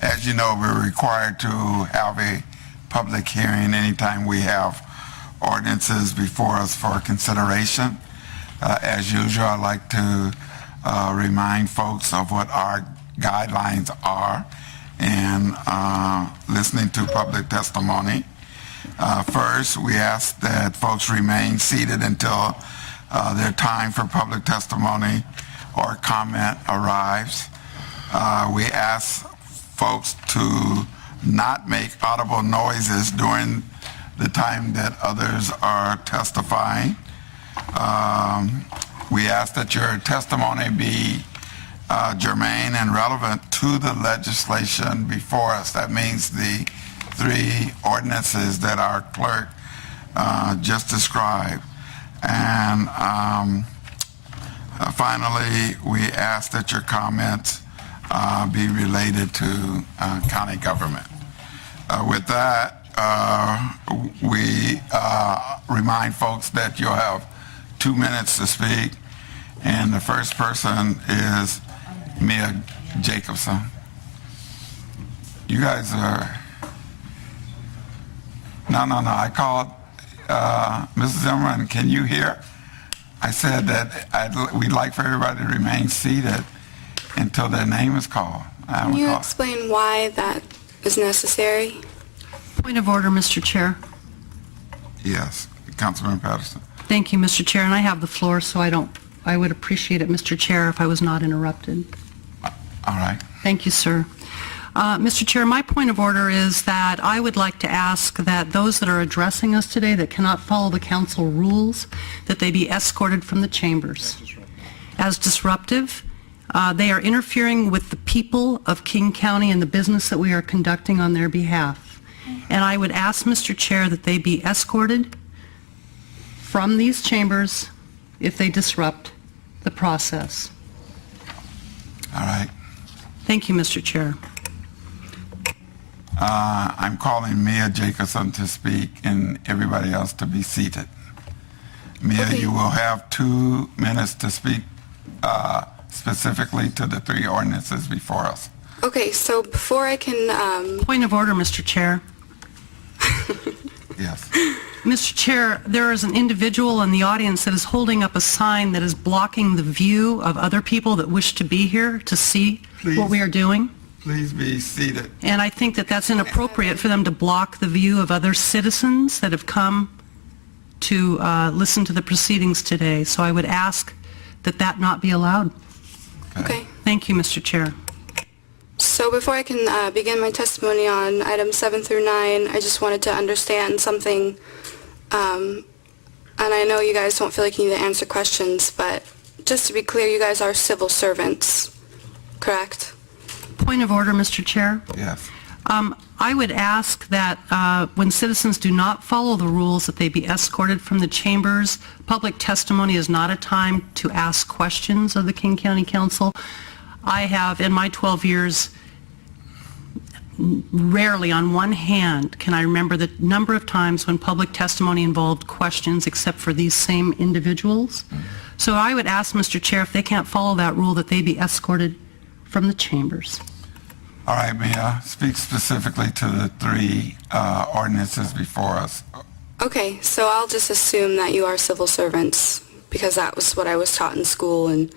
As you know, we're required to have a public hearing anytime we have ordinances before us for consideration. As usual, I'd like to remind folks of what our guidelines are in listening to public testimony. First, we ask that folks remain seated until their time for public testimony or comment arrives. We ask folks to not make audible noises during the time that others are testifying. We ask that your testimony be germane and relevant to the legislation before us. That means the three ordinances that our clerk just described. And finally, we ask that your comments be related to county government. With that, we remind folks that you'll have 2 minutes to speak, and the first person is Mia Jacobson. You guys are... No, I called Mrs. Zimerman. Can you hear? I said that we'd like for everybody to remain seated until their name is called. Can you explain why that is necessary? Point of order, Mr. Chair. Yes, Councilman Patterson. Thank you, Mr. Chair, and I have the floor, so I would appreciate it, Mr. Chair, if I was not interrupted. All right. Thank you, sir. Mr. Chair, my point of order is that I would like to ask that those that are addressing us today that cannot follow the council rules, that they be escorted from the chambers. As disruptive, they are interfering with the people of King County and the business that we are conducting on their behalf. And I would ask, Mr. Chair, that they be escorted from these chambers if they disrupt the process. All right. Thank you, Mr. Chair. I'm calling Mia Jacobson to speak and everybody else to be seated. Mia, Okay. You will have 2 minutes to speak specifically to the three ordinances before us. Okay, so before I can... Point of order, Mr. Chair. Yes. Mr. Chair, there is an individual in the audience that is holding up a sign that is blocking the view of other people that wish to be here to see what we are doing. Please be seated. And I think that that's inappropriate for them to block the view of other citizens that have come to listen to the proceedings today. So I would ask that that not be allowed. Okay. Thank you, Mr. Chair. So before I can begin my testimony on items 7 through 9, I just wanted to understand something. And I know you guys don't feel like you need to answer questions, but just to be clear, you guys are civil servants, correct? Point of order, Mr. Chair. Yes. I would ask that when citizens do not follow the rules, that they be escorted from the chambers. Public testimony is not a time to ask questions of the King County Council. I have, in my 12 years, rarely on one hand can I remember the number of times when public testimony involved questions except for these same individuals. So I would ask, Mr. Chair, if they can't follow that rule, that they be escorted from the chambers. All right, Mia, speak specifically to the three ordinances before us. Okay, so I'll just assume that you are civil servants because that was what I was taught in school and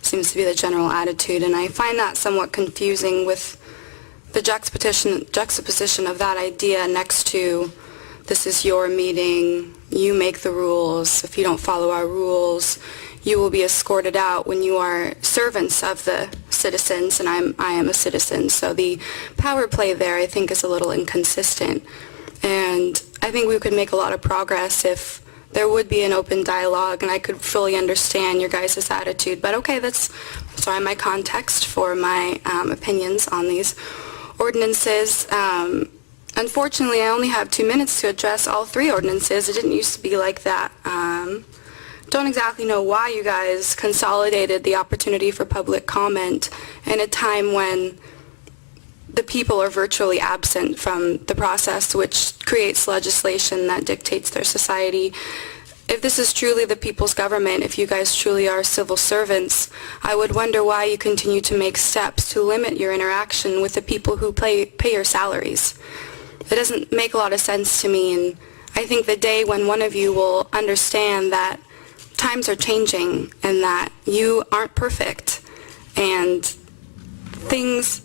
seems to be the general attitude. And I find that somewhat confusing with the juxtaposition of that idea next to this is your meeting, you make the rules, if you don't follow our rules, you will be escorted out when you are servants of the citizens, and I am a citizen. So the power play there, I think, is a little inconsistent. And I think we could make a lot of progress if there would be an open dialogue, and I could fully understand your guys' attitude. But okay, that's sorry, my context for my opinions on these ordinances. Unfortunately, I only have 2 minutes to address all three ordinances. It didn't used to be like that. Don't exactly know why you guys consolidated the opportunity for public comment in a time when the people are virtually absent from the process, which creates legislation that dictates their society. if this is truly the people's government, if you guys truly are civil servants, I would wonder why you continue to make steps to limit your interaction with the people who pay your salaries. It doesn't make a lot of sense to me, and I think the day when one of you will understand that times are changing and that you aren't perfect and things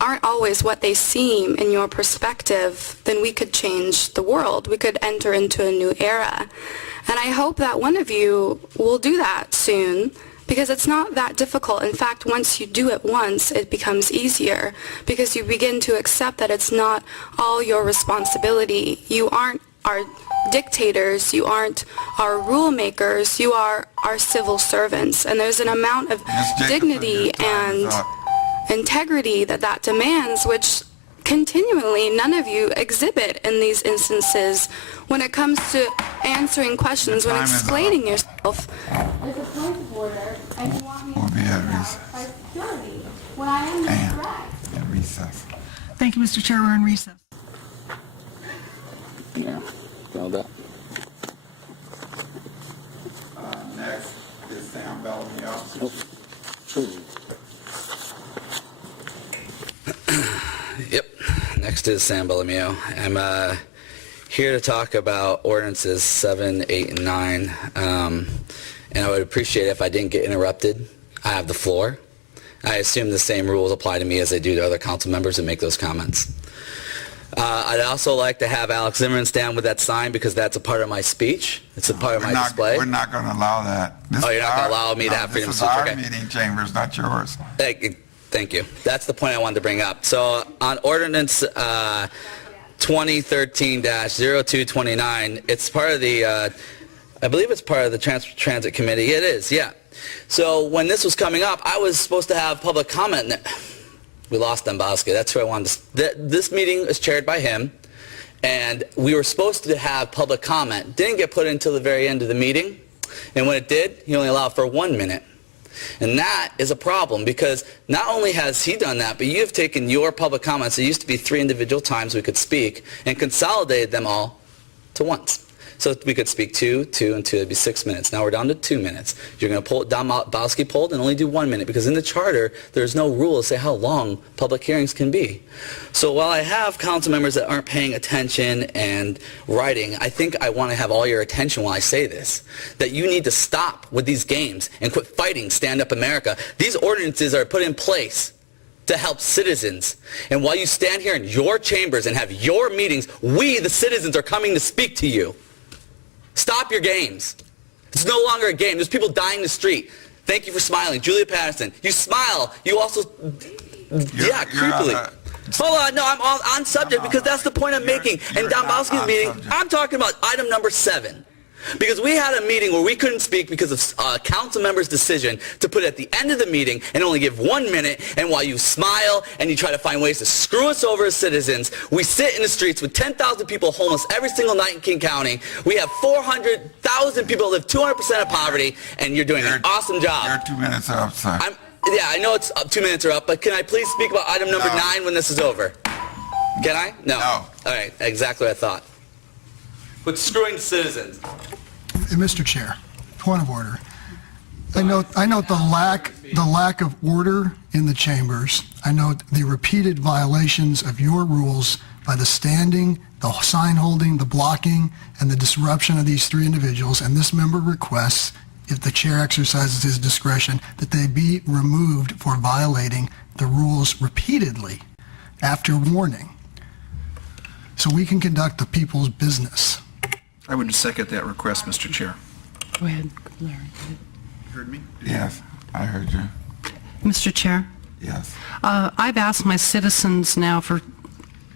aren't always what they seem in your perspective, then we could change the world. We could enter into a new era. And I hope that one of you will do that soon, because it's not that difficult. In fact, once you do it once, it becomes easier, because you begin to accept that it's not all your responsibility. You aren't our dictators, you aren't our rule makers, you are our civil servants. And there's an amount of Ms. Jacobson, dignity your time is and up. integrity that demands, which continually none of you exhibit in these instances when it comes to answering questions, when time is up. explaining yourself. There's a point of order, and you want me We'll to be at bring up recess. by security when I am And correct. at recess. Thank you, Mr. Chair. We're in recess. Yeah, all that. Next is Sam Bellamy. Yep. Next is Sam Bellamio. I'm here to talk about ordinances 7, 8, and 9. And I would appreciate it if I didn't get interrupted. I have the floor. I assume the same rules apply to me as they do to other council members that make those comments. I'd also like to have Alex Zimerman stand with that sign, because that's a part of my speech. It's a part of my display. We're not going to allow that. Oh, you're not going to allow me to have freedom of This is speech? our Okay. meeting chambers, not yours. Thank you. That's the point I wanted to bring up. So on ordinance 2013-0229, it's part of the, I believe it's part of the Transit Committee. It is, yeah. So when this was coming up, I was supposed to have public comment. We lost Dombrowski. That's who I wanted to... This meeting is chaired by him, and we were supposed to have public comment. Didn't get put until the very end of the meeting, and when it did, he only allowed for 1 minute. And that is a problem, because not only has he done that, but you have taken your public comments, it used to be 3 individual times we could speak, and consolidated them all to once. So we could speak 2, 2, and 2. It'd be 6 minutes. Now we're down to 2 minutes. You're going to pull Dombrowski pulled and only do 1 minute, because in the charter there's no rule to say how long public hearings can be. So while I have council members that aren't paying attention and writing, I think I want to have all your attention while I say this, that you need to stop with these games and quit fighting Stand Up America. These ordinances are put in place to help citizens. And while you stand here in your chambers and have your meetings, we, the citizens, are coming to speak to you. Stop your games. It's no longer a game. There's people dying in the street. Thank you for smiling. Julia Patterson, you smile. You also, creepily. Hold on, no, I'm on subject, because that's the point I'm making. You're And not Dombrowski's on meeting, subject. I'm talking about item number 7. Because we had a meeting where we couldn't speak because of a council member's decision to put it at the end of the meeting and only give 1 minute, and while you smile and you try to find ways to screw us over as citizens, we sit in the streets with 10,000 people homeless every single night in King County. We have 400,000 people that live 200% of poverty, and you're doing an awesome job. Your 2 minutes are up, sir. Yeah, I know it's up, 2 minutes are up, but can I please speak about item number No. 9 when this is over? Can I? No. No. All right, exactly what I thought. But screwing the citizens. Mr. Chair, point of order. I note the lack of order in the chambers. I note the repeated violations of your rules by the standing, the sign holding, the blocking, and the disruption of these 3 individuals. And this member requests, if the chair exercises his discretion, that they be removed for violating the rules repeatedly after warning, so we can conduct the people's business. I would second that request, Mr. Chair. Go ahead, Larry. Heard me? Yes, I heard you. Mr. Chair, Yes. I've asked my citizens now for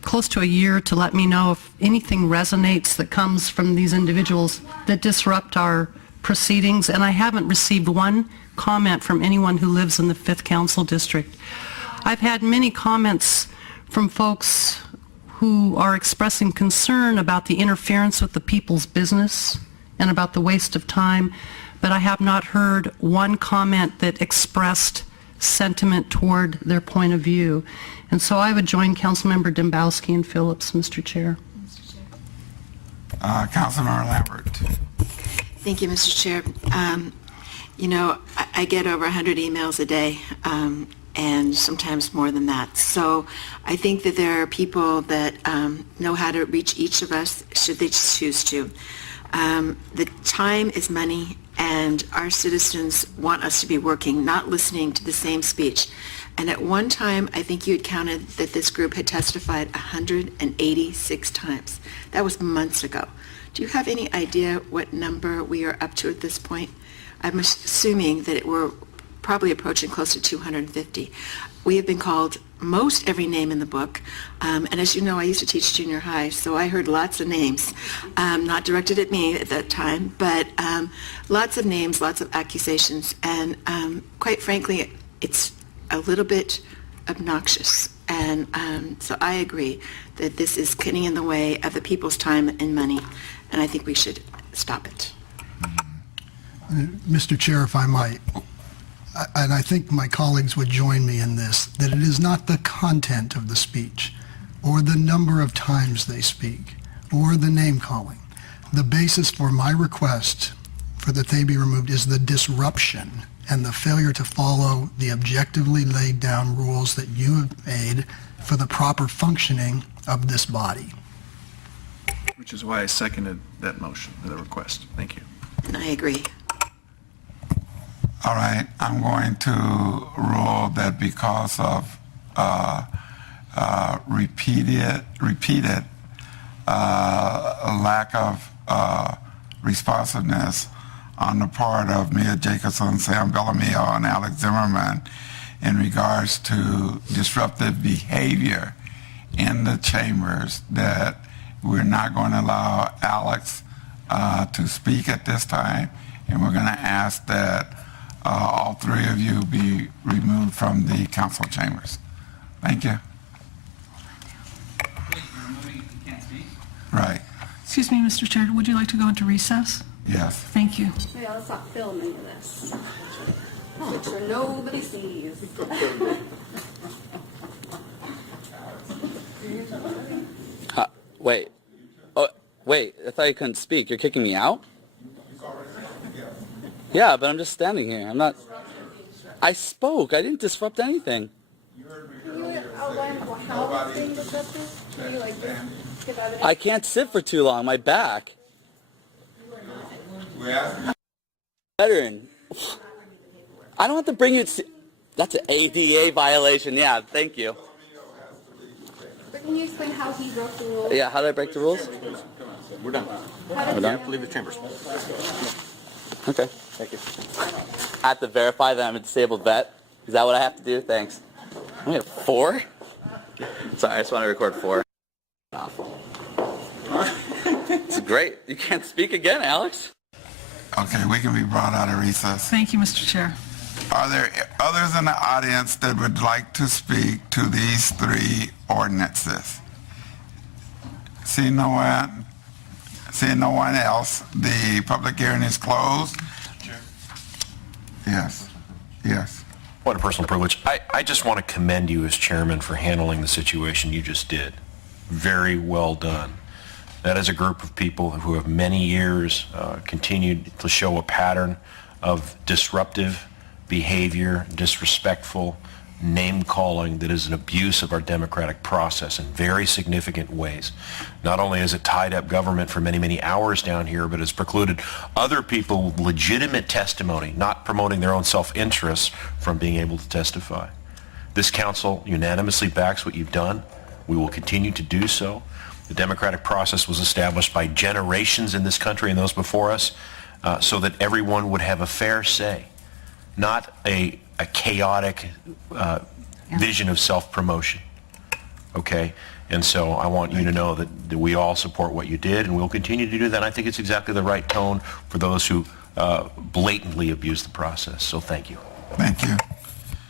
close to a year to let me know if anything resonates that comes from these individuals that disrupt our proceedings, and I haven't received one comment from anyone who lives in the 5th Council District. I've had many comments from folks who are expressing concern about the interference with the people's business and about the waste of time, but I have not heard one comment that expressed sentiment toward their point of view. And so I would join Councilmember Dombrowski and Phillips, Mr. Chair. Councilmember Lambert. Thank you, Mr. Chair. You know, I get over 100 emails a day, and sometimes more than that. So I think that there are people that know how to reach each of us should they choose to. The time is money, and our citizens want us to be working, not listening to the same speech. And at one time, I think you had counted that this group had testified 186 times. That was months ago. Do you have any idea what number we are up to at this point? I'm assuming that we're probably approaching close to 250. We have been called most every name in the book. And as you know, I used to teach junior high, so I heard lots of names, not directed at me at that time, but lots of names, lots of accusations. And quite frankly, it's a little bit obnoxious. And so I agree that this is getting in the way of the people's time and money, and I think we should stop it. Mr. Chair, if I might, and I think my colleagues would join me in this, that it is not the content of the speech or the number of times they speak or the name calling. The basis for my request for that they be removed is the disruption and the failure to follow the objectively laid down rules that you have made for the proper functioning of this body. Which is why I seconded that motion, the request. Thank you. And I agree. All right, I'm going to rule that because of repeated lack of responsiveness on the part of Mia Jacobson, Sam Bellamio, and Alex Zimerman in regards to disruptive behavior in the chambers, that we're not going to allow Alex to speak at this time, and we're going to ask that all three of you be removed from the council chambers. Thank you. Right. Excuse me, Mr. Chair, would you like to go into recess? Yes. Thank you. Yeah, let's not film any of this. Make sure nobody sees. Wait. Oh, wait. I thought you couldn't speak. You're kicking me out? Yeah, but I'm just standing here. I'm not... I spoke. I didn't disrupt anything. I can't sit for too long. My back. Veteran. I don't have to bring you... That's an ADA violation. Yeah, thank you. But can you explain how he broke the rules? Yeah, how did I break the rules? We're done. We're done? Leave the chambers. Okay. Thank you. I have to verify that I'm a disabled vet. Is that what I have to do? Thanks. I have 4? Sorry, I just want to record 4. It's great. You can't speak again, Alex. Okay, we can be brought out of recess. Thank you, Mr. Chair. Are there others in the audience that would like to speak to these 3 ordinances? Seeing no one else, the public hearing is closed. Yes. Yes. What a personal privilege. I just want to commend you as chairman for handling the situation you just did. Very well done. That is a group of people who have many years continued to show a pattern of disruptive behavior, disrespectful name-calling that is an abuse of our democratic process in very significant ways. Not only has it tied up government for many, many hours down here, but has precluded other people with legitimate testimony, not promoting their own self-interest, from being able to testify. This council unanimously backs what you've done. We will continue to do so. The democratic process was established by generations in this country and those before us so that everyone would have a fair say, not a chaotic vision of self-promotion. Okay? And so I want you to know that we all support what you did, and we'll continue to do that. And I think it's exactly the right tone for those who blatantly abuse the process. So thank you. Thank you.